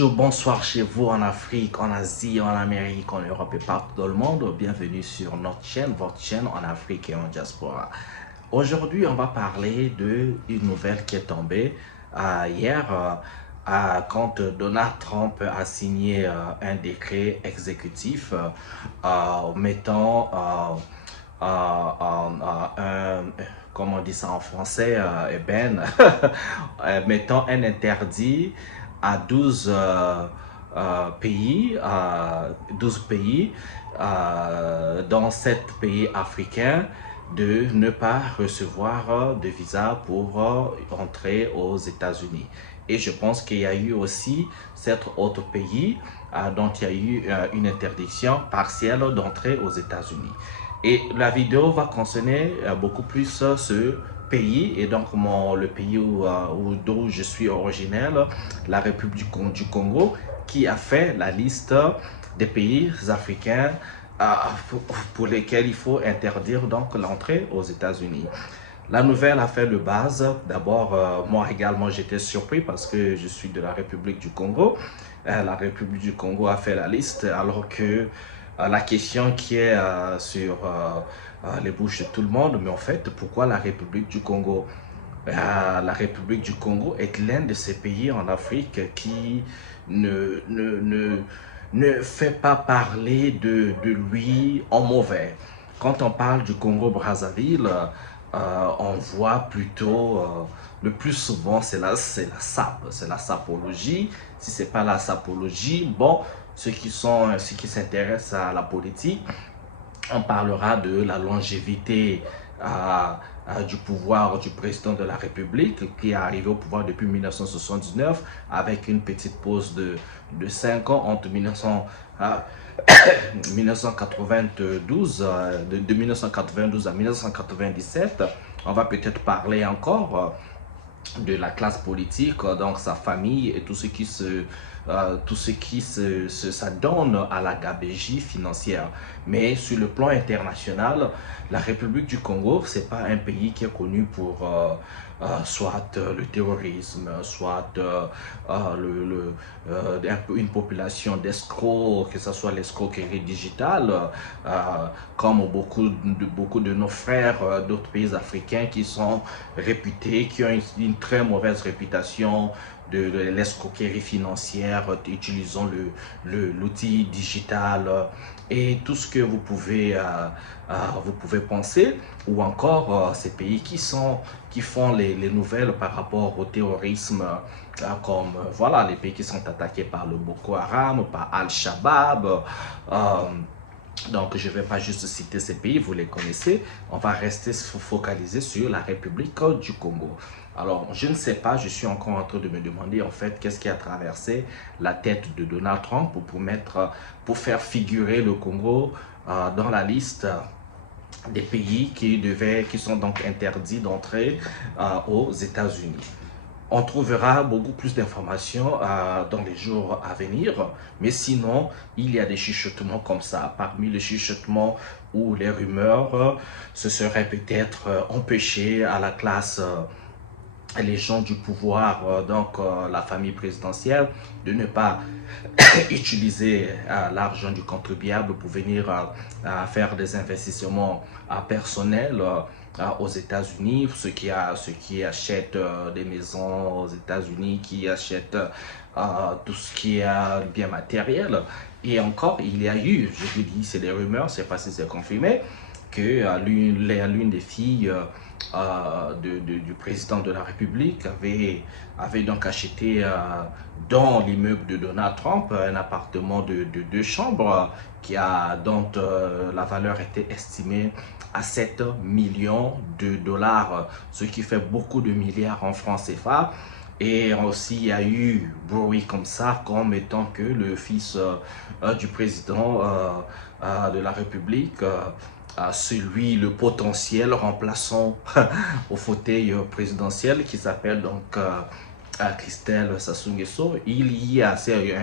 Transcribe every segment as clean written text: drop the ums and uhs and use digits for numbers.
Bonjour, bonsoir chez vous en Afrique, en Asie, en Amérique, en Europe et partout dans le monde. Bienvenue sur notre chaîne, votre chaîne en Afrique et en diaspora. Aujourd'hui, on va parler d'une nouvelle qui est tombée hier quand Donald Trump a signé un décret exécutif mettant comment on dit ça en français, mettant un interdit à 12 pays dans 7 pays africains de ne pas recevoir de visa pour entrer aux États-Unis. Et je pense qu'il y a eu aussi 7 autres pays dont il y a eu une interdiction partielle d'entrer aux États-Unis. Et la vidéo va concerner beaucoup plus ce pays et donc le pays d'où je suis originaire, la République du Congo, qui a fait la liste des pays africains pour lesquels il faut interdire donc l'entrée aux États-Unis. La nouvelle a fait le buzz. D'abord, moi également, j'étais surpris parce que je suis de la République du Congo. La République du Congo a fait la liste alors que la question qui est sur les bouches de tout le monde, mais en fait, pourquoi la République du Congo? La République du Congo est l'un de ces pays en Afrique qui ne, ne, ne, ne fait pas parler de lui en mauvais. Quand on parle du Congo-Brazzaville, on voit plutôt, le plus souvent, c'est la SAP, c'est la sapologie. Si ce n'est pas la sapologie, bon, ceux qui s'intéressent à la politique, on parlera de la longévité du pouvoir du président de la République qui est arrivé au pouvoir depuis 1979 avec une petite pause de 5 ans entre 1992, de 1992 à 1997. On va peut-être parler encore de la classe politique, donc sa famille et tout ce qui s'adonne à la gabegie financière. Mais sur le plan international, la République du Congo, c'est pas un pays qui est connu pour soit le terrorisme, soit une population d'escrocs, que ce soit l'escroquerie digitale, comme beaucoup de nos frères d'autres pays africains qui sont réputés, qui ont une très mauvaise réputation de l'escroquerie financière, utilisant l'outil digital et tout ce que vous pouvez penser, ou encore ces pays qui font les nouvelles par rapport au terrorisme, comme voilà, les pays qui sont attaqués par le Boko Haram, par Al-Shabaab. Donc, je ne vais pas juste citer ces pays, vous les connaissez. On va rester focalisé sur la République du Congo. Alors, je ne sais pas, je suis encore en train de me demander en fait qu'est-ce qui a traversé la tête de Donald Trump pour faire figurer le Congo dans la liste des pays qui sont donc interdits d'entrer aux États-Unis. On trouvera beaucoup plus d'informations dans les jours à venir, mais sinon, il y a des chuchotements comme ça. Parmi les chuchotements ou les rumeurs, ce serait peut-être empêcher à la classe, les gens du pouvoir, la famille présidentielle, de ne pas utiliser l'argent du contribuable pour venir faire des investissements personnels aux États-Unis, ceux qui achètent des maisons aux États-Unis, qui achètent tout ce qui est bien matériel. Et encore, il y a eu, je vous dis, c'est des rumeurs, c'est pas si c'est confirmé, que l'une des filles du président de la République avait donc acheté dans l'immeuble de Donald Trump un appartement de 2 chambres dont la valeur était estimée à 7 millions de dollars, ce qui fait beaucoup de milliards en francs CFA. Et aussi, il y a eu bruit comme ça, comme étant que le fils du président de la République, le potentiel remplaçant au fauteuil présidentiel, qui s'appelle donc Christelle Sassou Nguesso. Il y a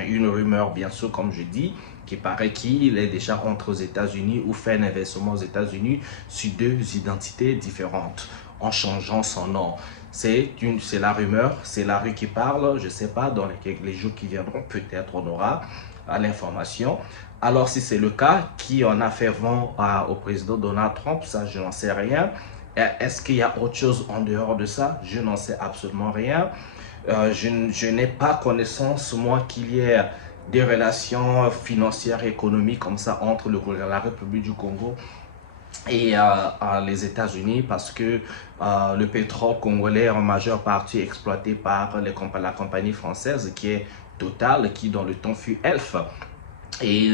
une rumeur, bien sûr, comme je dis, qui paraît qu'il est déjà entré aux États-Unis ou fait un investissement aux États-Unis sur 2 identités différentes en changeant son nom. c'est la rumeur, c'est la rue qui parle. Je ne sais pas, dans les jours qui viendront, peut-être on aura l'information. Alors, si c'est le cas, qui en a fait vent au président Donald Trump, ça, je n'en sais rien. Est-ce qu'il y a autre chose en dehors de ça? Je n'en sais absolument rien. Je n'ai pas connaissance, moi, qu'il y ait des relations financières et économiques comme ça entre la République du Congo et les États-Unis, parce que le pétrole congolais est en majeure partie exploité par la compagnie française qui est Total, qui dans le temps fut Elf. Et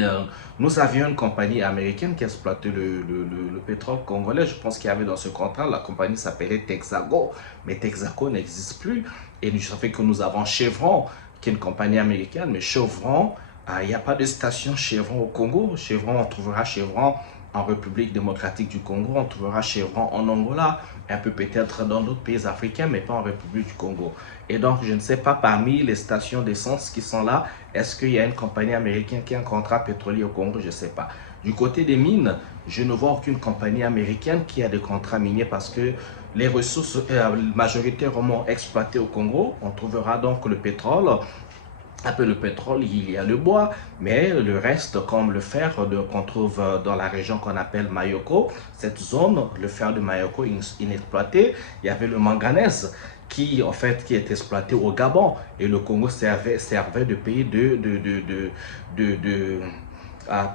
nous avions une compagnie américaine qui exploitait le pétrole congolais. Je pense qu'il y avait dans ce contrat, la compagnie s'appelait Texaco, mais Texaco n'existe plus. Et ça fait que nous avons Chevron, qui est une compagnie américaine, mais Chevron, il n'y a pas de station Chevron au Congo. Chevron, on trouvera Chevron en République démocratique du Congo, on trouvera Chevron en Angola, un peu peut-être dans d'autres pays africains, mais pas en République du Congo. Et donc, je ne sais pas, parmi les stations d'essence qui sont là, est-ce qu'il y a une compagnie américaine qui a un contrat pétrolier au Congo? Je ne sais pas. Du côté des mines, je ne vois aucune compagnie américaine qui a des contrats miniers parce que les ressources majoritairement exploitées au Congo, on trouvera donc le pétrole. Après le pétrole, il y a le bois, mais le reste, comme le fer qu'on trouve dans la région qu'on appelle Mayoko, cette zone, le fer de Mayoko inexploité, il y avait le manganèse qui, en fait, qui est exploité au Gabon. Et le Congo servait de pays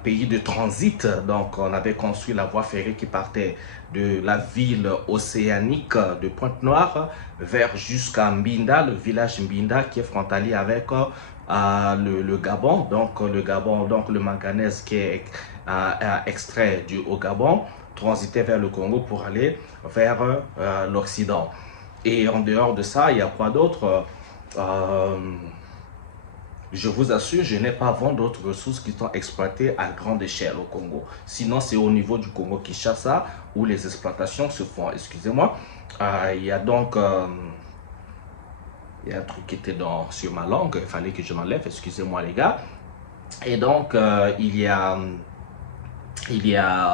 pays de transit. Donc, on avait construit la voie ferrée qui partait de la ville océanique de Pointe-Noire vers jusqu'à Mbinda, le village Mbinda qui est frontalier avec le Gabon. Donc, le manganèse qui est extrait au Gabon, transitait vers le Congo pour aller vers l'Occident. Et en dehors de ça, il y a quoi d'autre? Je vous assure, je n'ai pas vent d'autres ressources qui sont exploitées à grande échelle au Congo. Sinon, c'est au niveau du Congo-Kinshasa où les exploitations se font. Excusez-moi. Il y a donc... il y a un truc qui était sur ma langue, il fallait que je m'enlève, excusez-moi les gars. Et donc, il y a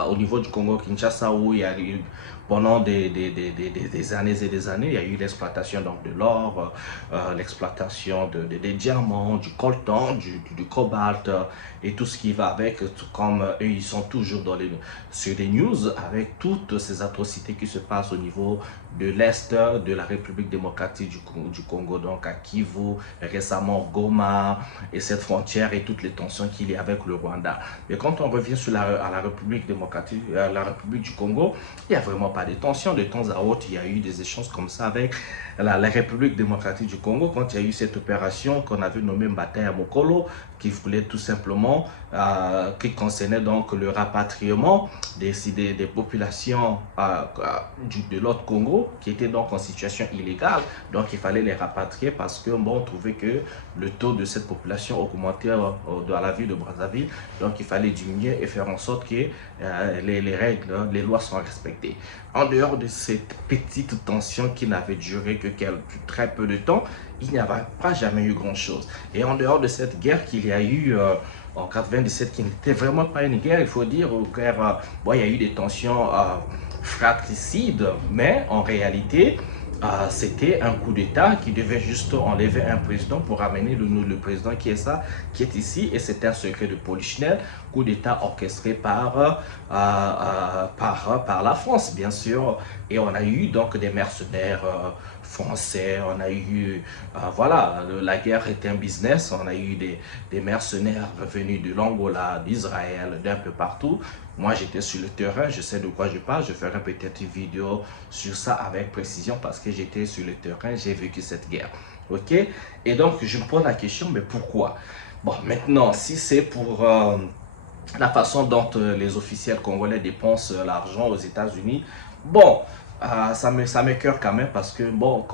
au niveau du Congo-Kinshasa où il y a eu pendant des années et des années, il y a eu l'exploitation de l'or, l'exploitation des diamants, du coltan, du cobalt et tout ce qui va avec, comme eux, ils sont toujours sur des news avec toutes ces atrocités qui se passent au niveau de l'Est de la République démocratique du Congo, donc à Kivu, récemment Goma et cette frontière et toutes les tensions qu'il y a avec le Rwanda. Mais quand on revient à la République démocratique, la République du Congo, il n'y a vraiment pas de tensions. De temps à autre, il y a eu des échanges comme ça avec la République démocratique du Congo quand il y a eu cette opération qu'on avait nommée Mbataille à Mokolo, qui voulait tout simplement, qui concernait donc le rapatriement des populations de l'autre Congo qui étaient donc en situation illégale. Donc il fallait les rapatrier parce que bon, on trouvait que le taux de cette population augmentait dans la ville de Brazzaville. Donc il fallait diminuer et faire en sorte que les règles, les lois soient respectées. En dehors de cette petite tension qui n'avait duré que très peu de temps, il n'y avait pas jamais eu grand-chose. Et en dehors de cette guerre qu'il y a eu en 97, qui n'était vraiment pas une guerre, il faut dire, bon, il y a eu des tensions fratricides, mais en réalité, c'était un coup d'État qui devait juste enlever un président pour amener le président qui est ici, et c'était un secret de Polichinelle, coup d'État orchestré par la France, bien sûr. Et on a eu donc des mercenaires français, on a eu, voilà, la guerre était un business, on a eu des mercenaires venus de l'Angola, d'Israël, d'un peu partout. Moi, j'étais sur le terrain, je sais de quoi je parle, je ferai peut-être une vidéo sur ça avec précision parce que j'étais sur le terrain, j'ai vécu cette guerre. Ok? Et donc, je me pose la question, mais pourquoi? Bon, maintenant, si c'est pour la façon dont les officiels congolais dépensent l'argent aux États-Unis, bon, ça m'écoeure quand même parce que, bon,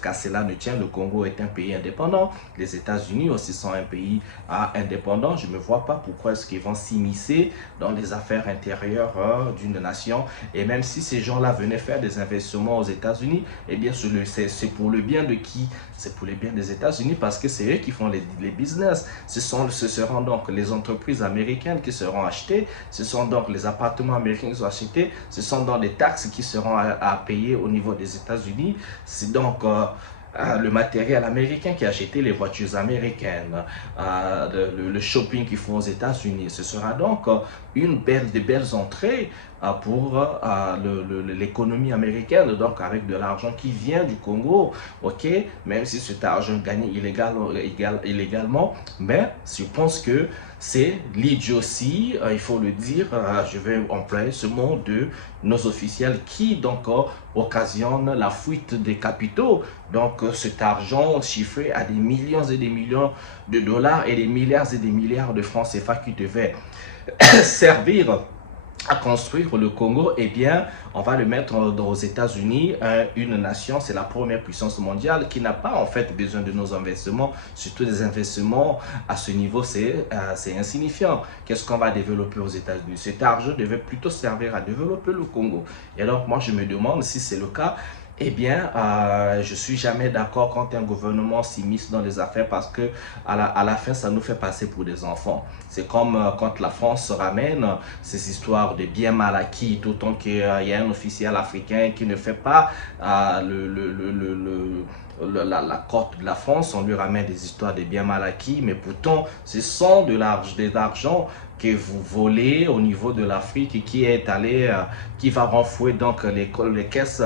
qu'à cela ne tient, le Congo est un pays indépendant. Les États-Unis aussi sont un pays indépendant. Je ne me vois pas pourquoi est-ce qu'ils vont s'immiscer dans les affaires intérieures d'une nation. Et même si ces gens-là venaient faire des investissements aux États-Unis, eh bien, c'est pour le bien de qui? C'est pour le bien des États-Unis parce que c'est eux qui font les business. Ce seront donc les entreprises américaines qui seront achetées. Ce sont donc les appartements américains qui seront achetés. Ce sont donc les taxes qui seront à payer au niveau des États-Unis, c'est donc le matériel américain qui a acheté les voitures américaines, le shopping qu'ils font aux États-Unis. Ce sera donc de belles entrées pour l'économie américaine, donc avec de l'argent qui vient du Congo, ok, même si cet argent est gagné illégalement, mais je pense que c'est l'idiotie, il faut le dire, je vais employer ce mot de nos officiels qui donc occasionnent la fuite des capitaux. Donc cet argent chiffré à des millions et des millions de dollars et des milliards de francs CFA qui devaient servir à construire le Congo, eh bien, on va le mettre aux États-Unis, une nation, c'est la première puissance mondiale qui n'a pas en fait besoin de nos investissements, surtout des investissements à ce niveau, c'est insignifiant. Qu'est-ce qu'on va développer aux États-Unis? Cet argent devait plutôt servir à développer le Congo. Et donc, moi, je me demande si c'est le cas. Eh bien, je suis jamais d'accord quand un gouvernement s'immisce dans les affaires parce que à la fin, ça nous fait passer pour des enfants. C'est comme quand la France ramène ces histoires de biens mal acquis, tout autant qu'il y a un officiel africain qui ne fait pas la côte de la France, on lui ramène des histoires de biens mal acquis, mais pourtant, ce sont de l'argent que vous volez au niveau de l'Afrique et qui est allé, qui va renflouer donc les caisses,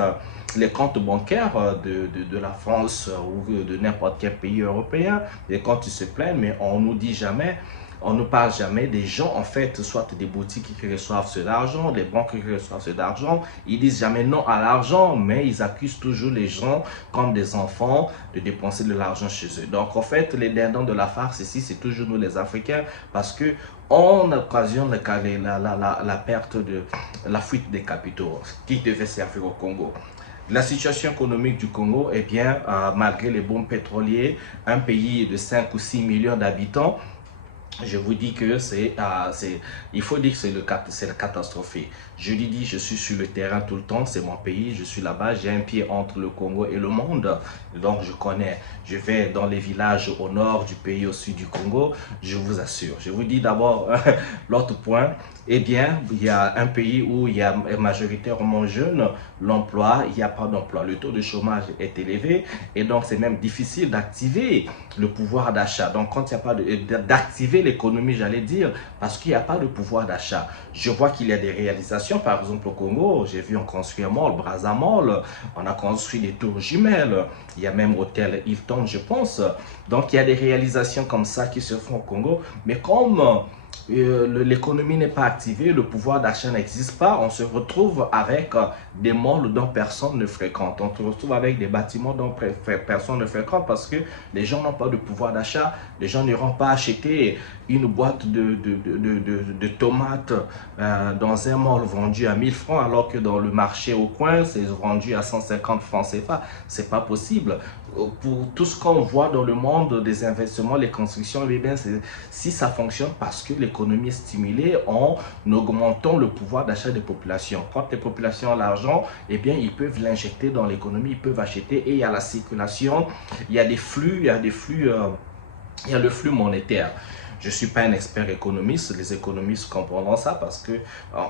les comptes bancaires de la France ou de n'importe quel pays européen. Et quand ils se plaignent, mais on nous dit jamais, on ne parle jamais des gens, en fait, soit des boutiques qui reçoivent cet argent, des banques qui reçoivent cet argent. Ils disent jamais non à l'argent, mais ils accusent toujours les gens comme des enfants de dépenser de l'argent chez eux. Donc, en fait, les dindons de la farce ici, c'est toujours nous les Africains, parce que on occasionne la perte de la fuite des capitaux qui devaient servir au Congo. La situation économique du Congo, eh bien, malgré les bombes pétroliers, un pays de 5 ou 6 millions d'habitants, je vous dis que il faut dire que c'est la catastrophe. Je lui dis, je suis sur le terrain tout le temps, c'est mon pays, je suis là-bas, j'ai un pied entre le Congo et le monde, donc je connais. Je vais dans les villages au nord du pays, au sud du Congo, je vous assure. Je vous dis d'abord, l'autre point, eh bien, il y a un pays où il y a majoritairement jeunes, l'emploi, il n'y a pas d'emploi. Le taux de chômage est élevé et donc c'est même difficile d'activer le pouvoir d'achat. Donc, quand il n'y a pas d'activer l'économie, j'allais dire, parce qu'il n'y a pas de pouvoir d'achat. Je vois qu'il y a des réalisations, par exemple au Congo, j'ai vu on construit un mall, Brazzamall, on a construit des tours jumelles, il y a même Hôtel Hilton, je pense. Donc, il y a des réalisations comme ça qui se font au Congo, mais comme l'économie n'est pas activée, le pouvoir d'achat n'existe pas, on se retrouve avec des malls dont personne ne fréquente, on se retrouve avec des bâtiments dont personne ne fréquente parce que les gens n'ont pas de pouvoir d'achat, les gens n'iront pas acheter une boîte de tomates dans un mall vendu à 1000 francs alors que dans le marché au coin c'est vendu à 150 francs CFA, c'est pas possible. Pour tout ce qu'on voit dans le monde des investissements, les constructions, eh bien, si ça fonctionne parce que l'économie est stimulée en augmentant le pouvoir d'achat des populations. Quand les populations ont l'argent, eh bien, ils peuvent l'injecter dans l'économie, ils peuvent acheter et il y a la circulation, il y a des flux, il y a le flux monétaire. Je ne suis pas un expert économiste, les économistes comprendront ça parce que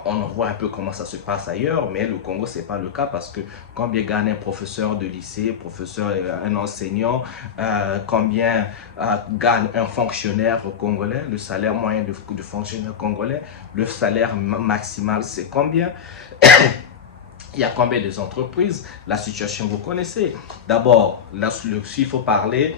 on voit un peu comment ça se passe ailleurs, mais le Congo, ce n'est pas le cas parce que combien gagne un professeur de lycée, un enseignant, combien gagne un fonctionnaire congolais, le salaire moyen de fonctionnaire congolais, le salaire maximal, c'est combien? Il y a combien d'entreprises? La situation, vous connaissez. D'abord, s'il faut parler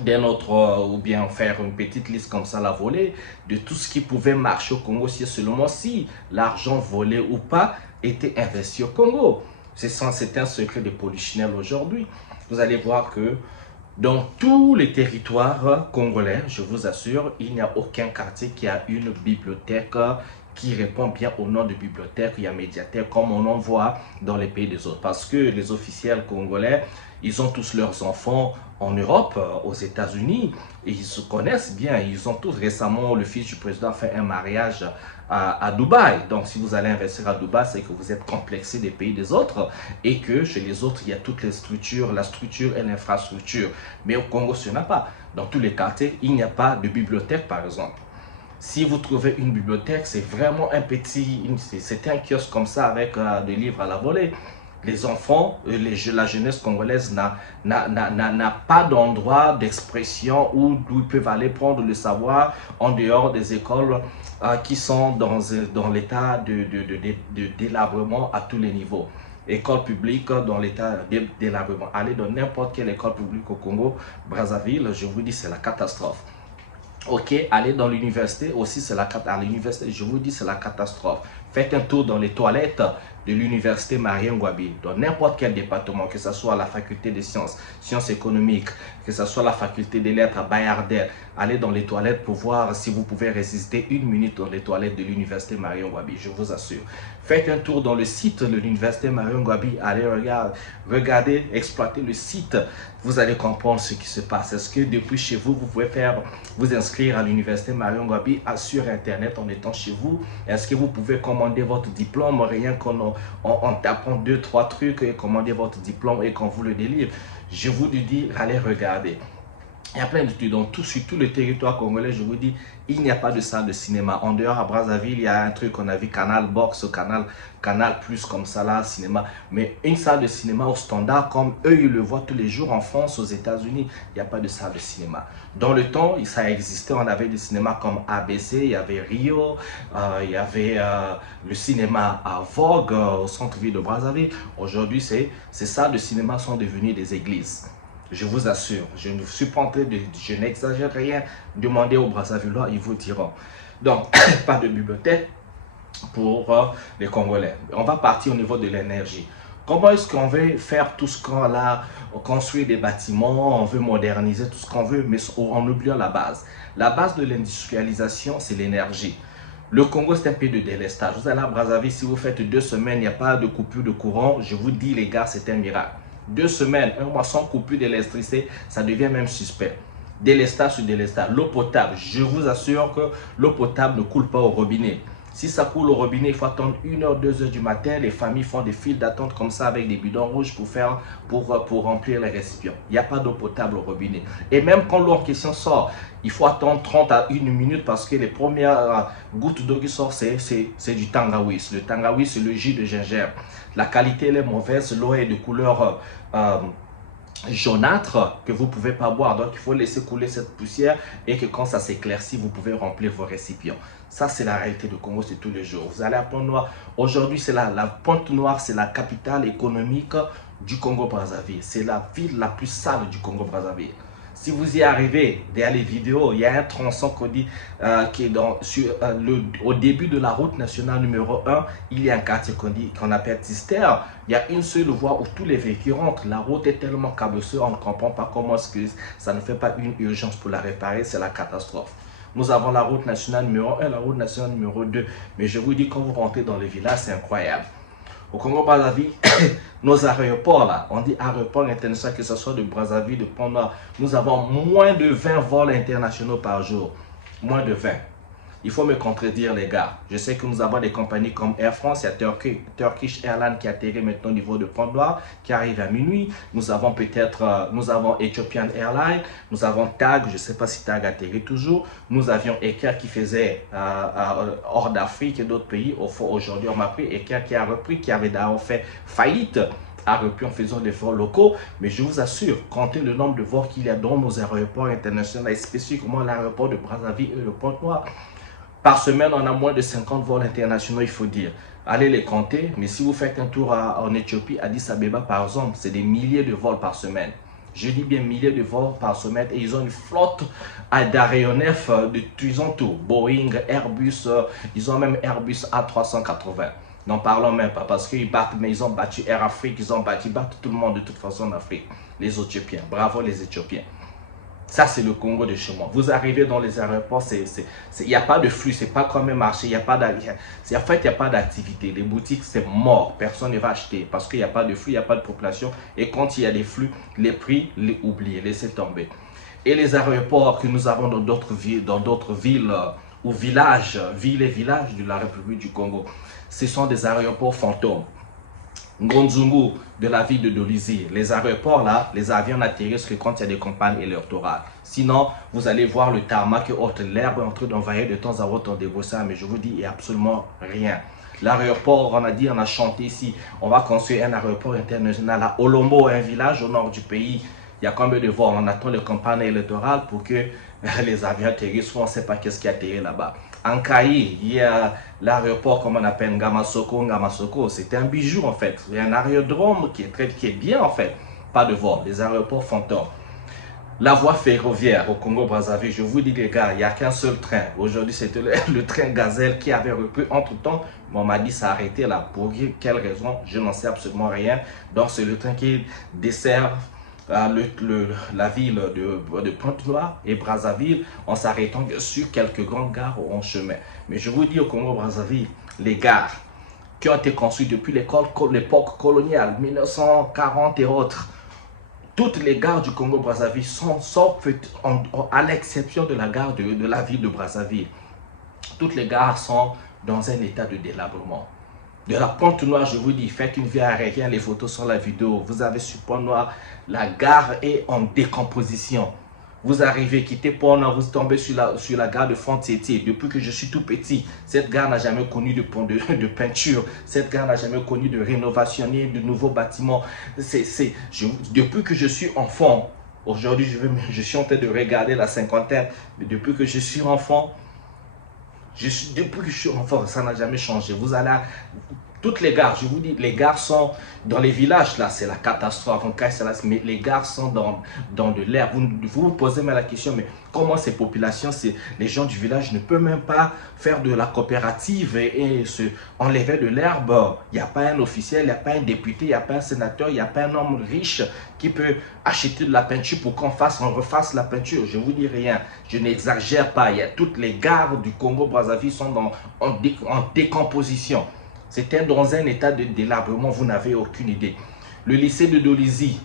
d'un autre, ou bien faire une petite liste comme ça, la volée, de tout ce qui pouvait marcher au Congo, si seulement si l'argent volé ou pas était investi au Congo. C'est un secret de polichinelle aujourd'hui. Vous allez voir que dans tous les territoires congolais, je vous assure, il n'y a aucun quartier qui a une bibliothèque qui répond bien au nom de bibliothèque, il y a médiathèque comme on en voit dans les pays des autres. Parce que les officiels congolais, ils ont tous leurs enfants en Europe, aux États-Unis, et ils se connaissent bien. Ils ont tous récemment, le fils du président a fait un mariage à Dubaï. Donc, si vous allez investir à Dubaï, c'est que vous êtes complexé des pays des autres et que chez les autres, il y a toutes les structures, la structure et l'infrastructure. Mais au Congo, ce n'est pas. Dans tous les quartiers, il n'y a pas de bibliothèque, par exemple. Si vous trouvez une bibliothèque, c'est vraiment un petit, c'est un kiosque comme ça avec des livres à la volée. Les enfants, la jeunesse congolaise n'a pas d'endroit d'expression où ils peuvent aller prendre le savoir en dehors des écoles qui sont dans l'état de délabrement à tous les niveaux. École publique dans l'état de délabrement. Allez dans n'importe quelle école publique au Congo, Brazzaville, je vous dis, c'est la catastrophe. Ok, aller dans l'université aussi, c'est à l'université, je vous dis, c'est la catastrophe. Faites un tour dans les toilettes de l'université Marien Ngouabi, dans n'importe quel département, que ce soit la faculté des sciences, sciences économiques, que ce soit la faculté des lettres à Bayardel. Allez dans les toilettes pour voir si vous pouvez résister une minute dans les toilettes de l'université Marien Ngouabi, je vous assure. Faites un tour dans le site de l'université Marien Ngouabi, allez regardez, exploitez le site, vous allez comprendre ce qui se passe. Est-ce que depuis chez vous, vous pouvez vous inscrire à l'université Marien Ngouabi sur Internet en étant chez vous? Est-ce que vous pouvez commander votre diplôme rien qu'en tapant 2-3 trucs et commander votre diplôme et qu'on vous le délivre? Je vous dis, allez regarder. Il y a plein d'études sur tout le territoire congolais, je vous dis, il n'y a pas de salle de cinéma. En dehors, à Brazzaville, il y a un truc qu'on a vu, Canal Box, Canal Plus, comme ça là, cinéma. Mais une salle de cinéma au standard, comme eux, ils le voient tous les jours en France, aux États-Unis, il n'y a pas de salle de cinéma. Dans le temps, ça existait, on avait des cinémas comme ABC, il y avait Rio, il y avait le cinéma à Vogue, au centre-ville de Brazzaville. Aujourd'hui, ces salles de cinéma sont devenues des églises. Je vous assure, je ne suis pas en train de, je n'exagère rien. Demandez aux Brazzavillois, ils vous diront. Donc, pas de bibliothèque pour les Congolais. On va partir au niveau de l'énergie. Comment est-ce qu'on veut faire tout ce qu'on a, construire des bâtiments, on veut moderniser tout ce qu'on veut, mais en oubliant la base. La base de l'industrialisation, c'est l'énergie. Le Congo, c'est un pays de délestage. Vous allez à Brazzaville, si vous faites 2 semaines, il n'y a pas de coupure de courant, je vous dis les gars, c'est un miracle. 2 semaines, un mois sans coupure d'électricité, ça devient même suspect. Délestage sur délestage. L'eau potable, je vous assure que l'eau potable ne coule pas au robinet. Si ça coule au robinet, il faut attendre 1h, 2h du matin. Les familles font des files d'attente comme ça avec des bidons rouges pour remplir les récipients. Il n'y a pas d'eau potable au robinet. Et même quand l'eau en question sort, il faut attendre 30 à 1 minute parce que les premières gouttes d'eau qui sortent, c'est du tangawis. Le tangawis, c'est le jus de gingembre. La qualité, elle est mauvaise. L'eau est de couleur jaunâtre que vous ne pouvez pas boire. Donc, il faut laisser couler cette poussière et que quand ça s'éclaircit, vous pouvez remplir vos récipients. Ça, c'est la réalité de Congo, c'est tous les jours. Vous allez à Pointe-Noire. Aujourd'hui, c'est la Pointe-Noire, c'est la capitale économique du Congo-Brazzaville. C'est la ville la plus sale du Congo-Brazzaville. Si vous y arrivez, derrière les vidéos, il y a un tronçon qu'on dit qui est au début de la route nationale numéro 1, il y a un quartier qu'on appelle Tister. Il y a une seule voie où tous les véhicules rentrent. La route est tellement cabosseuse, on ne comprend pas comment est-ce que ça ne fait pas une urgence pour la réparer, c'est la catastrophe. Nous avons la route nationale numéro 1, la route nationale numéro 2. Mais je vous dis, quand vous rentrez dans les villages, c'est incroyable. Au Congo-Brazzaville, nos aéroports là, on dit aéroport international, que ce soit de Brazzaville, de Pont-Noir, nous avons moins de 20 vols internationaux par jour. Moins de 20. Il faut me contredire les gars. Je sais que nous avons des compagnies comme Air France, il y a Turkish Airlines qui atterrit maintenant au niveau de Pont-Noir, qui arrive à minuit. Nous avons nous avons Ethiopian Airlines, nous avons TAG, je ne sais pas si TAG atterrit toujours. Nous avions Eker qui faisait hors d'Afrique et d'autres pays. Aujourd'hui, on m'a pris Eker qui a repris, qui avait d'ailleurs fait faillite, a repris en faisant des vols locaux. Mais je vous assure, comptez le nombre de vols qu'il y a dans nos aéroports internationaux, et spécifiquement l'aéroport de Brazzaville et le Pont-Noir. Par semaine, on a moins de 50 vols internationaux, il faut dire. Allez les compter, mais si vous faites un tour en Éthiopie, à Addis Abeba par exemple, c'est des milliers de vols par semaine. Je dis bien milliers de vols par semaine et ils ont une flotte d'aéronefs, ils ont tout. Boeing, Airbus, ils ont même Airbus A380. N'en parlons même pas parce qu'ils battent, mais ils ont battu Air Afrique, ils battent tout le monde de toute façon en Afrique. Les Éthiopiens, bravo les Éthiopiens. Ça, c'est le Congo de chez moi. Vous arrivez dans les aéroports, il n'y a pas de flux, c'est pas comme un marché, en fait, il n'y a pas d'activité. Les boutiques, c'est mort, personne ne va acheter parce qu'il n'y a pas de flux, il n'y a pas de population. Et quand il y a des flux, les prix, les oubliez, laissez tomber. Et les aéroports que nous avons dans d'autres villes ou villages, villes et villages de la République du Congo, ce sont des aéroports fantômes. Ngonzungu de la ville de Dolisie. Les aéroports là, les avions n'atterrissent que quand il y a des campagnes électorales. Sinon, vous allez voir le tarmac et l'herbe en train d'envahir de temps à autre en débroussard, mais je vous dis, il n'y a absolument rien. L'aéroport, on a dit, on a chanté ici, on va construire un aéroport international à Olombo, un village au nord du pays. Il y a combien de vols? On attend le campagne électorale pour que les avions atterrissent, on ne sait pas qu'est-ce qui atterrit là-bas. En Kaï, il y a l'aéroport, comme on appelle Ngamasoko. Ngamasoko, c'est un bijou en fait. Il y a un aérodrome qui est bien en fait. Pas de vol, les aéroports fantômes. La voie ferroviaire au Congo-Brazzaville, je vous dis les gars, il n'y a qu'un seul train. Aujourd'hui, c'était le train Gazelle qui avait repris entre-temps. On m'a dit ça a arrêté là. Pour quelle raison? Je n'en sais absolument rien. Donc, c'est le train qui dessert la ville de Pointe-Noire et Brazzaville en s'arrêtant bien sûr quelques grandes gares en chemin. Mais je vous dis au Congo-Brazzaville, les gares qui ont été construites depuis l'époque coloniale, 1940 et autres, toutes les gares du Congo-Brazzaville sont à l'exception de la gare de la ville de Brazzaville. Toutes les gares sont dans un état de délabrement. De la Pointe-Noire, je vous dis, faites une vue aérienne, les photos sur la vidéo. Vous avez sur Pointe-Noire, la gare est en décomposition. Vous arrivez, quittez Pont-Noir, vous tombez sur la gare de Font-Tétier. Depuis que je suis tout petit, cette gare n'a jamais connu de peinture. Cette gare n'a jamais connu de rénovation, ni de nouveaux bâtiments. Depuis que je suis enfant, aujourd'hui je suis en train de regarder la cinquantaine, mais depuis que je suis enfant, depuis que je suis enfant, ça n'a jamais changé. Vous allez toutes les gares, je vous dis, les gares sont dans les villages, là, c'est la catastrophe. Mais les gares sont dans de l'air. Vous vous posez même la question, mais comment ces populations, les gens du village ne peuvent même pas faire de la coopérative et se enlever de l'herbe? Il n'y a pas un officiel, il n'y a pas un député, il n'y a pas un sénateur, il n'y a pas un homme riche qui peut acheter de la peinture pour qu'on refasse la peinture. Je ne vous dis rien, je n'exagère pas. Toutes les gares du Congo-Brazzaville sont en décomposition. C'était dans un état de délabrement, vous n'avez aucune idée. Le lycée de Dolisie,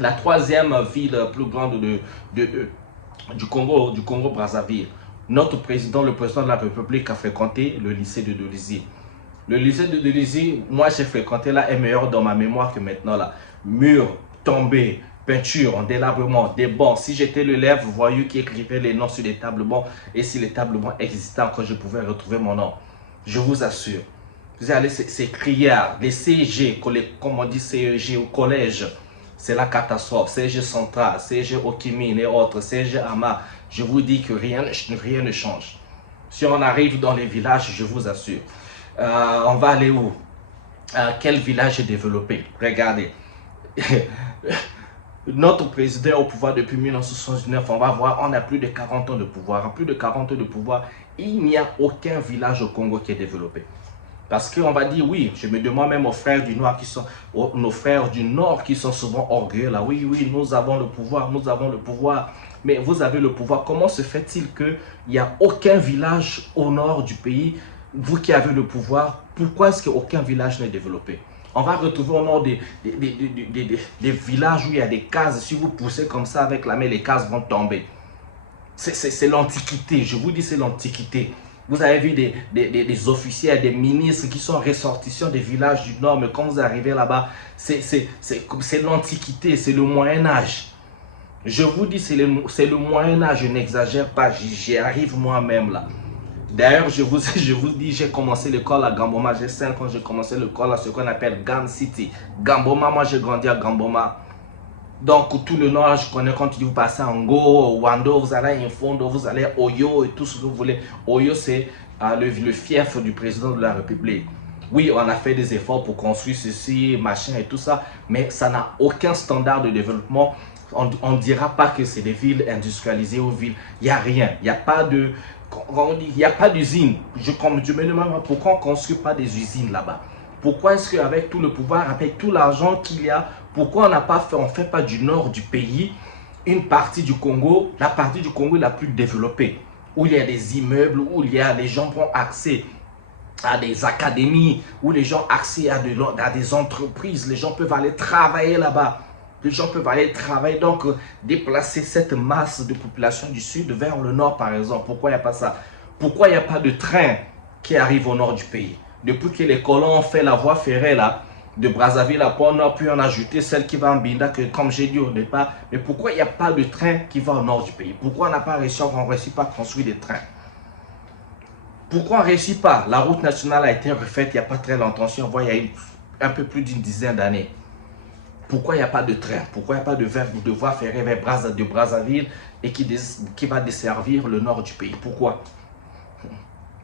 la troisième ville plus grande du Congo-Brazzaville. Notre président, le président de la République, a fréquenté le lycée de Dolisie. Le lycée de Dolisie, moi j'ai fréquenté là, est meilleur dans ma mémoire que maintenant là. Murs tombés, peinture en délabrement, des bancs. Si j'étais l'élève voyou qui écrivait les noms sur les tables bancs, et si les tables bancs existaient encore, je pouvais retrouver mon nom. Je vous assure. Vous allez, c'est criard, les CEG, comme on dit CEG au collège, c'est la catastrophe. CEG Central, CEG Okimine et autres, CEG Ama, je vous dis que rien ne change. Si on arrive dans les villages, je vous assure. On va aller où? Quel village est développé? Regardez. Notre président est au pouvoir depuis 1979, on va voir, on a plus de 40 ans de pouvoir. En plus de 40 ans de pouvoir, il n'y a aucun village au Congo qui est développé. Parce qu'on va dire, oui, je me demande même aux frères du Nord nos frères du Nord qui sont souvent orgueilleux là, oui, nous avons le pouvoir, nous avons le pouvoir. Mais vous avez le pouvoir, comment se fait-il qu'il n'y a aucun village au nord du pays, vous qui avez le pouvoir, pourquoi est-ce qu'aucun village n'est développé? On va retrouver au nord des villages où il y a des cases. Si vous poussez comme ça avec la main, les cases vont tomber. C'est l'Antiquité, je vous dis c'est l'Antiquité. Vous avez vu des officiers, des ministres qui sont ressortissants des villages du Nord, mais quand vous arrivez là-bas, c'est l'Antiquité, c'est le Moyen-Âge. Je vous dis c'est le Moyen-Âge, je n'exagère pas, j'y arrive moi-même là. D'ailleurs, je vous dis, j'ai commencé l'école à Gamboma. J'ai 5 ans, j'ai commencé l'école à ce qu'on appelle Gan City. Gamboma, moi j'ai grandi à Gamboma. Donc, tout le nord, je connais quand vous passez à Ngo, Wando, vous allez à Infondo, vous allez à Oyo et tout ce que vous voulez. Oyo, c'est le fief du président de la République. Oui, on a fait des efforts pour construire ceci, machin et tout ça, mais ça n'a aucun standard de développement. On ne dira pas que c'est des villes industrialisées ou villes. Il n'y a rien. Il n'y a pas de... Il n'y a pas d'usine. Je me demande pourquoi on ne construit pas des usines là-bas. Pourquoi est-ce qu'avec tout le pouvoir, avec tout l'argent qu'il y a, pourquoi on ne fait pas du nord du pays une partie du Congo, la partie du Congo la plus développée, où il y a des immeubles, où les gens ont accès à des académies, où les gens ont accès à des entreprises, les gens peuvent aller travailler là-bas. Les gens peuvent aller travailler, donc déplacer cette masse de population du sud vers le nord par exemple. Pourquoi il n'y a pas ça? Pourquoi il n'y a pas de train qui arrive au nord du pays? Depuis que les colons ont fait la voie ferrée là, de Brazzaville à Pont-Nord, puis on a ajouté celle qui va en Binda, que comme j'ai dit au départ, mais pourquoi il n'y a pas de train qui va au nord du pays? Pourquoi on n'a pas réussi à construire des trains? Pourquoi on ne réussit pas? La route nationale a été refaite il n'y a pas très longtemps. Si on voit, il y a un peu plus d'une dizaine d'années. Pourquoi il n'y a pas de train? Pourquoi il n'y a pas de voie ferrée vers Brazzaville et qui va desservir le nord du pays? Pourquoi?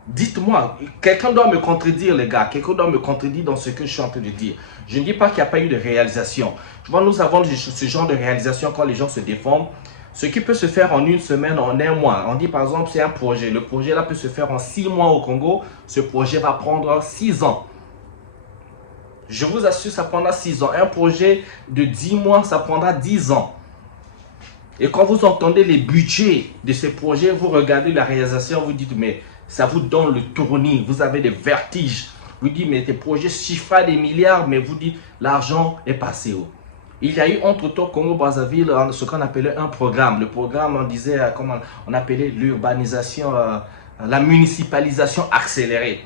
Dites-moi, quelqu'un doit me contredire, les gars. Quelqu'un doit me contredire dans ce que je suis en train de dire. Je ne dis pas qu'il n'y a pas eu de réalisation. Tu vois, nous avons ce genre de réalisation quand les gens se défendent. Ce qui peut se faire en une semaine, en un mois. On dit par exemple, c'est un projet. Le projet là peut se faire en 6 mois au Congo. Ce projet va prendre 6 ans. Je vous assure, ça prendra 6 ans. Un projet de 10 mois, ça prendra 10 ans. Et quand vous entendez les budgets de ces projets, vous regardez la réalisation, vous dites, mais ça vous donne le tournis, vous avez des vertiges. Vous dites, mais tes projets chiffrent des milliards, mais vous dites, l'argent est passé où? Il y a eu entre-temps Congo-Brazzaville ce qu'on appelait un programme. Le programme, on disait, comment on appelait l'urbanisation, la municipalisation accélérée.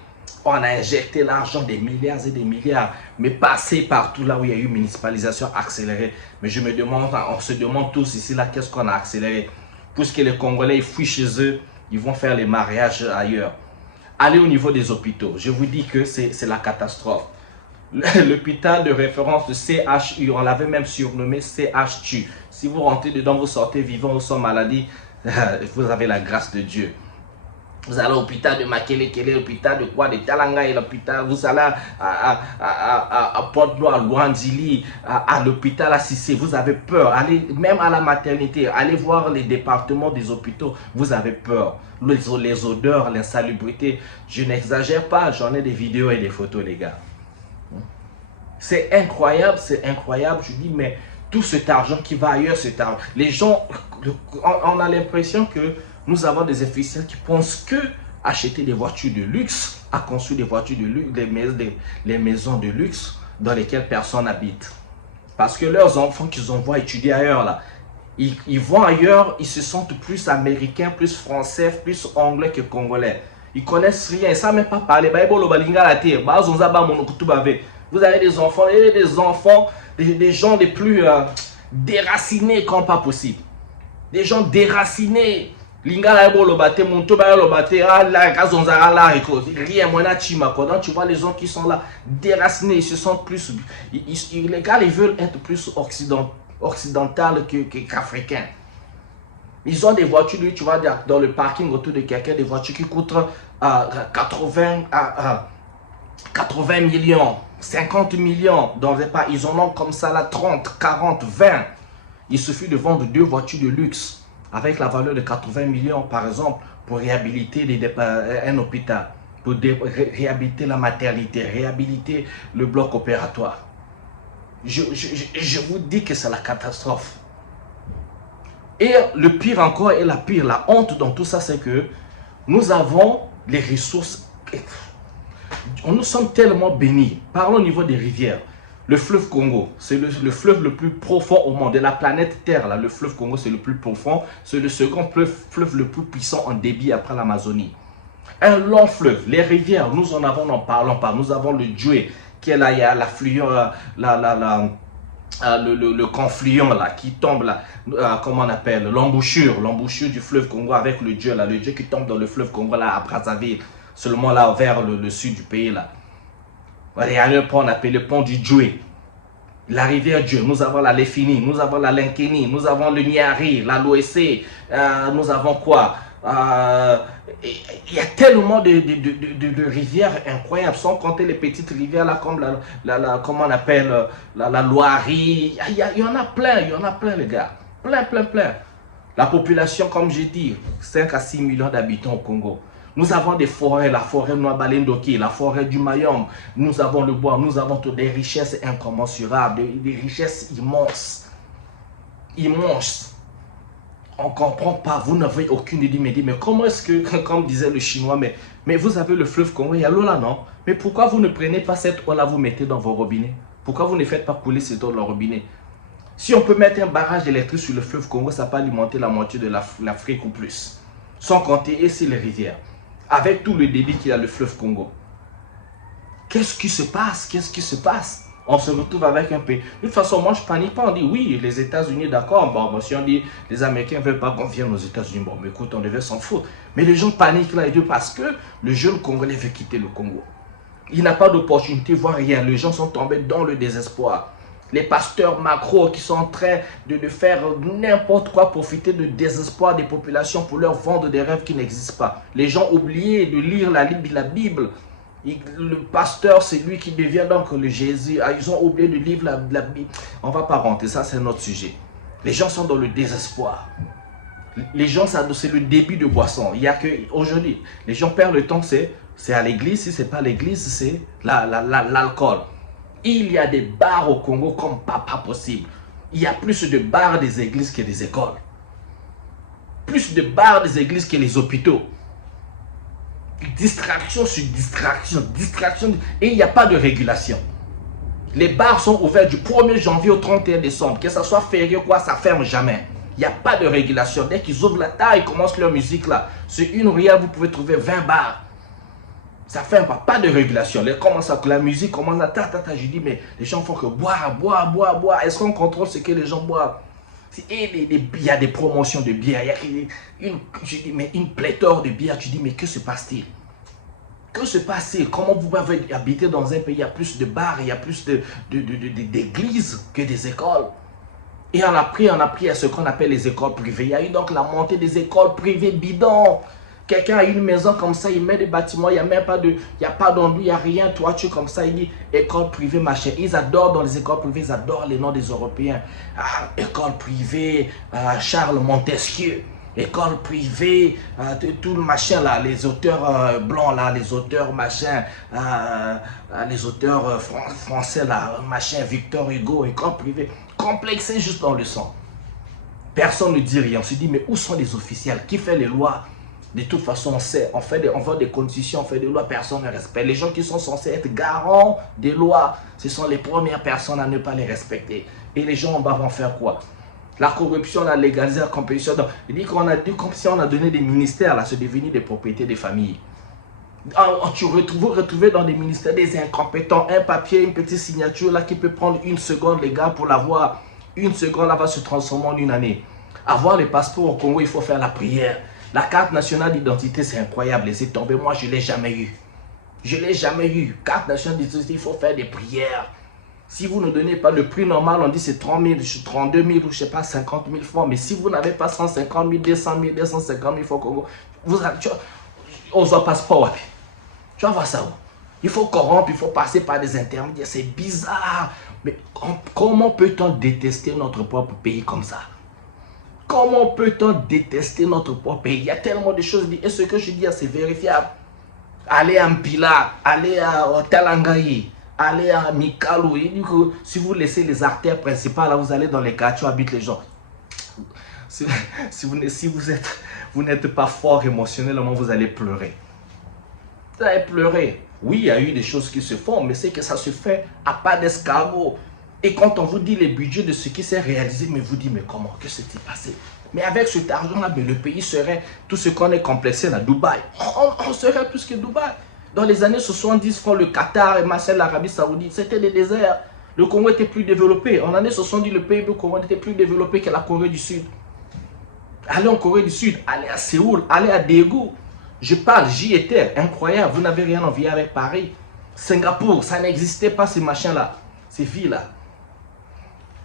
On a injecté l'argent des milliards et des milliards, mais passé partout là où il y a eu municipalisation accélérée. Mais je me demande, on se demande tous ici là, qu'est-ce qu'on a accéléré? Puisque les Congolais ils fuient chez eux, ils vont faire les mariages ailleurs. Allez au niveau des hôpitaux, je vous dis que c'est la catastrophe. L'hôpital de référence de CHU, on l'avait même surnommé CHU. Si vous rentrez dedans, vous sortez vivant ou sans maladie, vous avez la grâce de Dieu. Vous allez à l'hôpital de Makelekele, l'hôpital de quoi, de Talanga et l'hôpital, vous allez à Port-Noir, à Luanzili, à l'hôpital à Sissé, vous avez peur. Allez même à la maternité, allez voir les départements des hôpitaux, vous avez peur. Les odeurs, l'insalubrité, je n'exagère pas, j'en ai des vidéos et des photos les gars. C'est incroyable, je dis mais tout cet argent qui va ailleurs, cet argent, les gens, on a l'impression que nous avons des officiels qui pensent que acheter des voitures de luxe, à construire des voitures de luxe, les maisons de luxe dans lesquelles personne n'habite. Parce que leurs enfants qu'ils envoient étudier ailleurs, là, ils vont ailleurs, ils se sentent plus américains, plus français, plus anglais que congolais. Ils connaissent rien, ils ne savent même pas parler. Vous avez des enfants, et des enfants, des gens les plus déracinés comme pas possible. Des gens déracinés. Lingala lobate, monto ba lobate, la kazonzara la reko. Rien moins chima. Quand tu vois les gens qui sont là déracinés, ils se sentent plus. Les gars, ils veulent être plus occidental qu'africains. Ils ont des voitures, tu vois, dans le parking autour de quelqu'un, des voitures qui coûtent 80 millions, 50 millions. Ils en ont comme ça là 30, 40, 20. Il suffit de vendre 2 voitures de luxe avec la valeur de 80 millions, par exemple, pour réhabiliter un hôpital, pour réhabiliter la maternité, réhabiliter le bloc opératoire. Je vous dis que c'est la catastrophe. Et le pire encore, et la honte dans tout ça, c'est que nous avons les ressources. Nous sommes tellement bénis. Parlons au niveau des rivières. Le fleuve Congo, c'est le fleuve le plus profond au monde. De la planète Terre, là, le fleuve Congo, c'est le plus profond. C'est le second fleuve le plus puissant en débit après l'Amazonie. Un long fleuve. Les rivières, nous en avons, n'en parlons pas. Nous avons le Djoué, qui est là, il y a l'affluent, le confluent là, qui tombe là, comment on appelle, l'embouchure du fleuve Congo avec le Djoué là, le Djoué qui tombe dans le fleuve Congo là, à Brazzaville, seulement là, vers le sud du pays là. Il y a un pont, on appelle le pont du Djoué. La rivière Djoué, nous avons la Lefini, nous avons la Lenkeni, nous avons le Niari, la Loessé, nous avons quoi? Il y a tellement de rivières incroyables, sans compter les petites rivières là, comme comment on appelle, la Loirie. Il y en a plein, les gars. Plein. La population, comme j'ai dit, 5 à 6 millions d'habitants au Congo. Nous avons des forêts, la forêt Noabalendoki, la forêt du Mayom. Nous avons le bois, nous avons des richesses incommensurables, des richesses immenses. On ne comprend pas, vous n'avez aucune idée, mais comment est-ce que, comme disait le Chinois, mais vous avez le fleuve Congo, il y a l'eau là, non? Mais pourquoi vous ne prenez pas cette eau là, vous mettez dans vos robinets? Pourquoi vous ne faites pas couler cette eau dans le robinet? Si on peut mettre un barrage électrique sur le fleuve Congo, ça peut alimenter la moitié de l'Afrique ou plus. Sans compter ici les rivières. Avec tout le débit qu'il y a le fleuve Congo. Qu'est-ce qui se passe? On se retrouve avec un pays. De toute façon, moi, je ne panique pas. On dit oui, les États-Unis, d'accord. Bon, si on dit les Américains ne veulent pas qu'on vienne aux États-Unis, bon, mais écoute, on devait s'en foutre. Mais les gens paniquent là et tout parce que le jeune Congolais veut quitter le Congo. Il n'a pas d'opportunité, voire rien. Les gens sont tombés dans le désespoir. Les pasteurs macro qui sont en train de faire n'importe quoi, profiter du désespoir des populations pour leur vendre des rêves qui n'existent pas. Les gens ont oublié de lire la Bible. Le pasteur, c'est lui qui devient donc le Jésus. Ils ont oublié de lire la Bible. On ne va pas rentrer, ça c'est notre sujet. Les gens sont dans le désespoir. Les gens, c'est le débit de boisson. Il y a que aujourd'hui, les gens perdent le temps, c'est à l'église. Si ce n'est pas l'église, c'est l'alcool. Il y a des bars au Congo comme pas possible. Il y a plus de bars des églises que des écoles. Plus de bars des églises que les hôpitaux. Distraction sur distraction, distraction. Et il n'y a pas de régulation. Les bars sont ouverts du 1er janvier au 31 décembre. Que ça soit férié ou quoi, ça ferme jamais. Il n'y a pas de régulation. Dès qu'ils ouvrent la taille, ils commencent leur musique là. Sur une ruelle, vous pouvez trouver 20 bars. Ça fait pas de régulation. La musique commence à je dis, mais les gens font que boire. Est-ce qu'on contrôle ce que les gens boivent? Et il y a des promotions de bière. Il y a une pléthore de bière. Tu dis, mais que se passe-t-il? Que se passe-t-il? Comment vous pouvez habiter dans un pays? Il y a plus de bars, il y a plus d'églises que des écoles. Et on a pris à ce qu'on appelle les écoles privées. Il y a eu donc la montée des écoles privées bidons. Quelqu'un a une maison comme ça, il met des bâtiments, il n'y a même pas d'enduit, il n'y a rien, toiture comme ça, il dit école privée, machin. Ils adorent dans les écoles privées, ils adorent les noms des Européens. Ah, école privée, Charles Montesquieu, école privée, tout le machin là, les auteurs blancs là, les auteurs machin, les auteurs français là, machin, Victor Hugo, école privée, complexé juste dans le sang. Personne ne dit rien, on se dit mais où sont les officiels? Qui fait les lois? De toute façon, on sait, on fait des constitutions, on fait des lois, personne ne respecte. Les gens qui sont censés être garants des lois, ce sont les premières personnes à ne pas les respecter. Et les gens en bas vont faire quoi? La corruption, la légalisée, la compétition. Donc, il dit qu'on a dit comme si on a donné des ministères, là, c'est devenu des propriétés des familles. Vous retrouvez dans des ministères des incompétents, un papier, une petite signature là qui peut prendre une seconde, les gars, pour l'avoir. Une seconde, là, va se transformer en une année. Avoir les passeports au Congo, il faut faire la prière. La carte nationale d'identité, c'est incroyable. Laissez tomber, moi, je ne l'ai jamais eu. Je ne l'ai jamais eu. Carte nationale d'identité, il faut faire des prières. Si vous ne donnez pas le prix normal, on dit c'est 30 000, 32 000 ou je ne sais pas, 50 000 francs. Mais si vous n'avez pas 150 000, 200 000, 250 000 francs, on ne passe pas. Tu vas voir ça où? Il faut corrompre, il faut passer par des intermédiaires. C'est bizarre. Mais comment peut-on détester notre propre pays comme ça? Comment peut-on détester notre propre pays? Il y a tellement de choses. Et ce que je dis, c'est vérifiable. Allez à Mpila, allez à Talangaï, allez à Mikalou. Il dit que si vous laissez les artères principales, là, vous allez dans les quartiers où habitent les gens. Si vous n'êtes pas fort émotionnellement, vous allez pleurer. Vous allez pleurer. Oui, il y a eu des choses qui se font, mais c'est que ça se fait à pas d'escargot. Et quand on vous dit les budgets de ce qui s'est réalisé, mais vous dites, mais comment, que s'est-il passé? Mais avec cet argent-là, le pays serait tout ce qu'on est complexé à Dubaï. On serait plus que Dubaï. Dans les années 70, quand le Qatar et l'Arabie Saoudite, c'était des déserts. Le Congo était plus développé. En années 70, le PIB du Congo était plus développé que la Corée du Sud. Allez en Corée du Sud, allez à Séoul, allez à Daegu. Je parle, j'y étais, incroyable. Vous n'avez rien envie avec Paris. Singapour, ça n'existait pas ces machins-là, ces villes-là.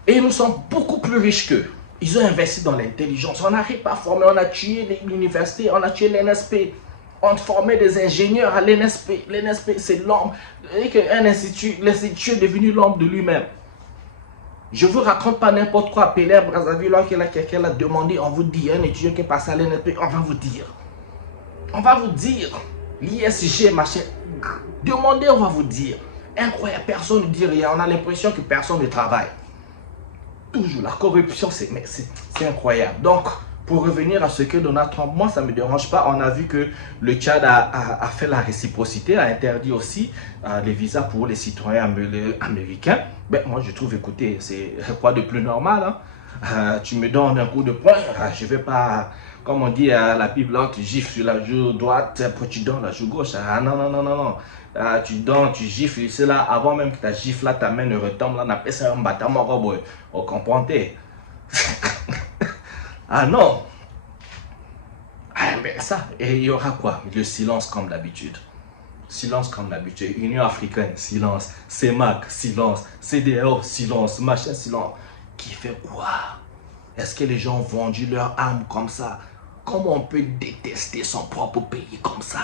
Et nous sommes beaucoup plus riches qu'eux. Ils ont investi dans l'intelligence. On n'arrive pas à former. On a tué l'université, on a tué l'NSP. On formait des ingénieurs à l'NSP. L'NSP, c'est l'ombre. L'institut est devenu l'ombre de lui-même. Je ne vous raconte pas n'importe quoi. Pelé, Brazzaville, quelqu'un l'a demandé, on vous dit, un étudiant qui est passé à l'NSP, on va vous dire. On va vous dire. L'ISG, machin. Demandez, on va vous dire. Incroyable, personne ne dit rien. On a l'impression que personne ne travaille. Toujours, la corruption, c'est incroyable. Donc, pour revenir à ce que Donald Trump, moi, ça ne me dérange pas. On a vu que le Tchad a fait la réciprocité, a interdit aussi les visas pour les citoyens américains. Ben, moi, je trouve, écoutez, c'est quoi de plus normal, hein? Tu me donnes un coup de poing, je ne vais pas Comme on dit à la Bible, là, tu gifles sur la joue droite, après tu donnes la joue gauche. Ah non, non, non, non, non. Ah, tu donnes, tu gifles, c'est là, avant même que ta gifle, là, ta main ne retombe, là, on appelle ça un bâtiment, vous comprenez? Ah non. Ah, mais ça, et il y aura quoi? Le silence comme d'habitude. Silence comme d'habitude. Union africaine, silence. CEMAC, silence. CEDEAO, silence. Machin, silence. Qui fait quoi? Est-ce que les gens ont vendu leur âme comme ça? Comment on peut détester son propre pays comme ça?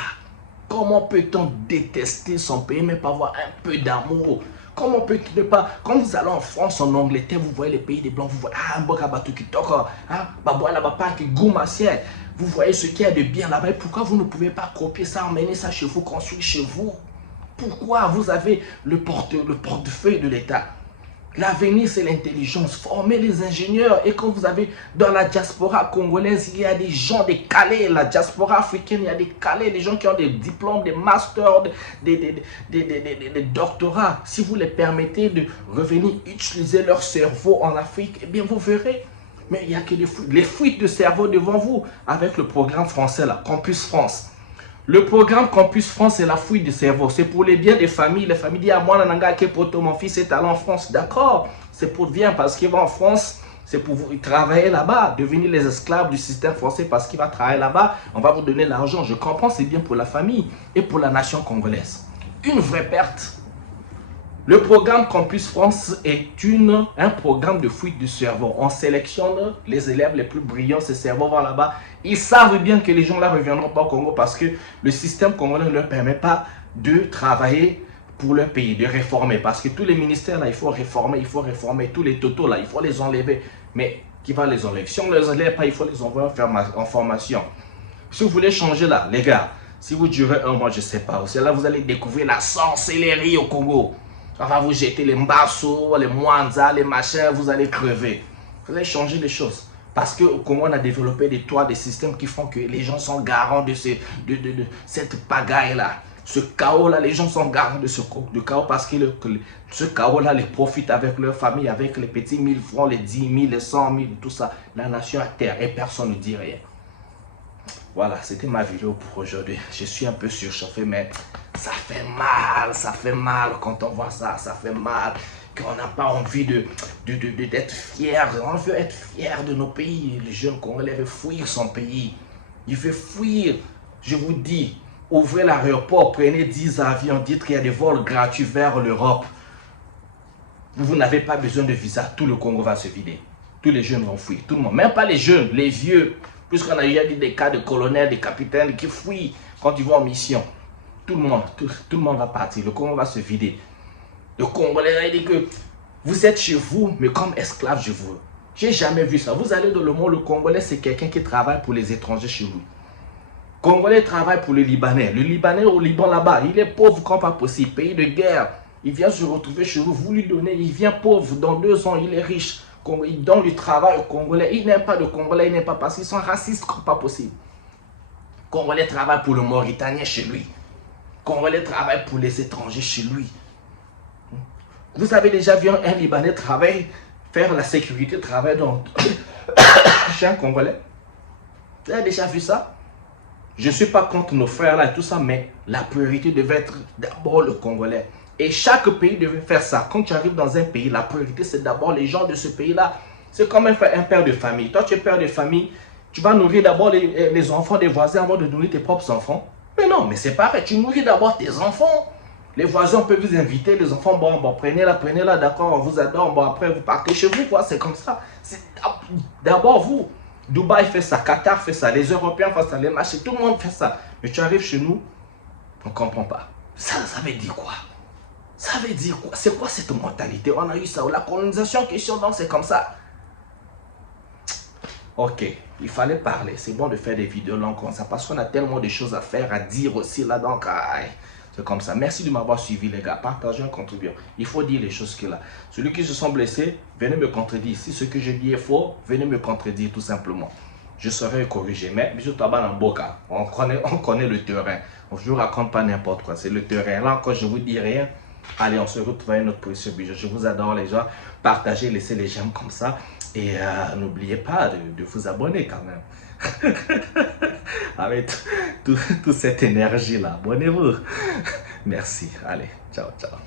Comment peut-on détester son pays mais pas avoir un peu d'amour? Comment peut-on ne pas... Quand vous allez en France, en Angleterre, vous voyez les pays des Blancs, vous voyez... Ah, Mbokabatu qui toque, ah, Baboua là-bas, qui Goumassier. Vous voyez ce qu'il y a de bien là-bas. Pourquoi vous ne pouvez pas copier ça, emmener ça chez vous, construire chez vous? Pourquoi vous avez le portefeuille de l'État? L'avenir, c'est l'intelligence. Formez les ingénieurs. Et quand vous avez dans la diaspora congolaise, il y a des gens, des calés. La diaspora africaine, il y a des calés, des gens qui ont des diplômes, des masters, des doctorats. Si vous les permettez de revenir utiliser leur cerveau en Afrique, eh bien, vous verrez. Mais il n'y a que les fuites de cerveau devant vous avec le programme français, là, Campus France. Le programme Campus France, c'est la fuite du cerveau. C'est pour les biens des familles. Les familles disent, ah, moi, mon fils est allé en France. D'accord, c'est pour le bien parce qu'il va en France. C'est pour vous travailler là-bas, devenir les esclaves du système français parce qu'il va travailler là-bas. On va vous donner l'argent. Je comprends, c'est bien pour la famille et pour la nation congolaise. Une vraie perte. Le programme Campus France est un programme de fuite du cerveau. On sélectionne les élèves les plus brillants, ces cerveaux vont là-bas. Ils savent bien que les gens là ne reviendront pas au Congo parce que le système congolais ne leur permet pas de travailler pour leur pays, de réformer. Parce que tous les ministères là, il faut réformer. Tous les totaux là, il faut les enlever. Mais qui va les enlever? Si on ne les enlève pas, il faut les envoyer en formation. Si vous voulez changer là, les gars, si vous durez un mois, je ne sais pas, là vous allez découvrir la sorcellerie au Congo. On va vous jeter les mbassos, les mwanza, les machins, vous allez crever. Vous allez changer les choses. Parce qu'au Congo, on a développé des systèmes qui font que les gens sont garants de cette pagaille-là. Ce chaos-là, les gens sont garants de ce chaos parce que ce chaos-là les profite avec leur famille, avec les petits 1000 francs, les 10 000, les 100 000, tout ça. La nation à terre et personne ne dit rien. Voilà, c'était ma vidéo pour aujourd'hui. Je suis un peu surchauffé, mais ça fait mal quand on voit ça, ça fait mal. Qu'on n'a pas envie d'être fier. On veut être fier de nos pays. Les jeunes Congolais veulent fuir son pays. Il veut fuir. Je vous dis, ouvrez l'aéroport, prenez 10 avions, dites qu'il y a des vols gratuits vers l'Europe. Vous n'avez pas besoin de visa, tout le Congo va se vider. Tous les jeunes vont fuir, tout le monde. Même pas les jeunes, les vieux. Puisqu'on a déjà dit des cas de colonels, de capitaines qui fuient quand ils vont en mission. Tout le monde va partir, le Congo va se vider. Le Congolais a dit que vous êtes chez vous, mais comme esclave, je vous. J'ai jamais vu ça. Vous allez dans le monde, le Congolais, c'est quelqu'un qui travaille pour les étrangers chez lui. Le Congolais travaille pour le Libanais. Le Libanais au Liban là-bas, il est pauvre comme pas possible. Pays de guerre. Il vient se retrouver chez vous, vous lui donnez, il vient pauvre. Dans 2 ans, il est riche. Il donne du travail aux Congolais. Il n'aime pas de Congolais, il n'aime pas parce qu'ils sont racistes comme pas possible. Le Congolais travaille pour le Mauritanien chez lui. Le Congolais travaille pour les étrangers chez lui. Vous avez déjà vu un Libanais travailler, faire la sécurité, travailler chez un Congolais? Vous avez déjà vu ça? Je ne suis pas contre nos frères là et tout ça, mais la priorité devait être d'abord le Congolais. Et chaque pays devait faire ça. Quand tu arrives dans un pays, la priorité c'est d'abord les gens de ce pays-là. C'est comme un père de famille. Toi tu es père de famille, tu vas nourrir d'abord les enfants des voisins avant de nourrir tes propres enfants. Mais non, mais c'est pareil, tu nourris d'abord tes enfants. Les voisins peuvent vous inviter, les enfants, bon, prenez là, d'accord, on vous adore, bon, après vous partez chez vous, quoi, c'est comme ça. C'est d'abord vous. Dubaï fait ça, Qatar fait ça, les Européens font ça, les marchés, tout le monde fait ça. Mais tu arrives chez nous, on ne comprend pas. Ça veut dire quoi? Ça veut dire quoi? C'est quoi cette mentalité? On a eu ça, la colonisation en question, donc c'est comme ça. Ok, il fallait parler, c'est bon de faire des vidéos longues comme ça, parce qu'on a tellement de choses à faire, à dire aussi là, donc... C'est comme ça. Merci de m'avoir suivi, les gars. Partagez un contribuant. Il faut dire les choses qu'il a. Celui qui se sont blessés, venez me contredire. Si ce que je dis est faux, venez me contredire tout simplement. Je serai corrigé. Mais, bisous, tabac dans boca. On connaît le terrain. Je ne vous raconte pas n'importe quoi. C'est le terrain. Là encore, je ne vous dis rien. Allez, on se retrouve à une autre position. Je vous adore, les gens. Partagez, laissez les j'aime comme ça. Et n'oubliez pas de vous abonner quand même. Avec toute cette énergie-là, abonnez-vous. Merci. Allez, ciao, ciao.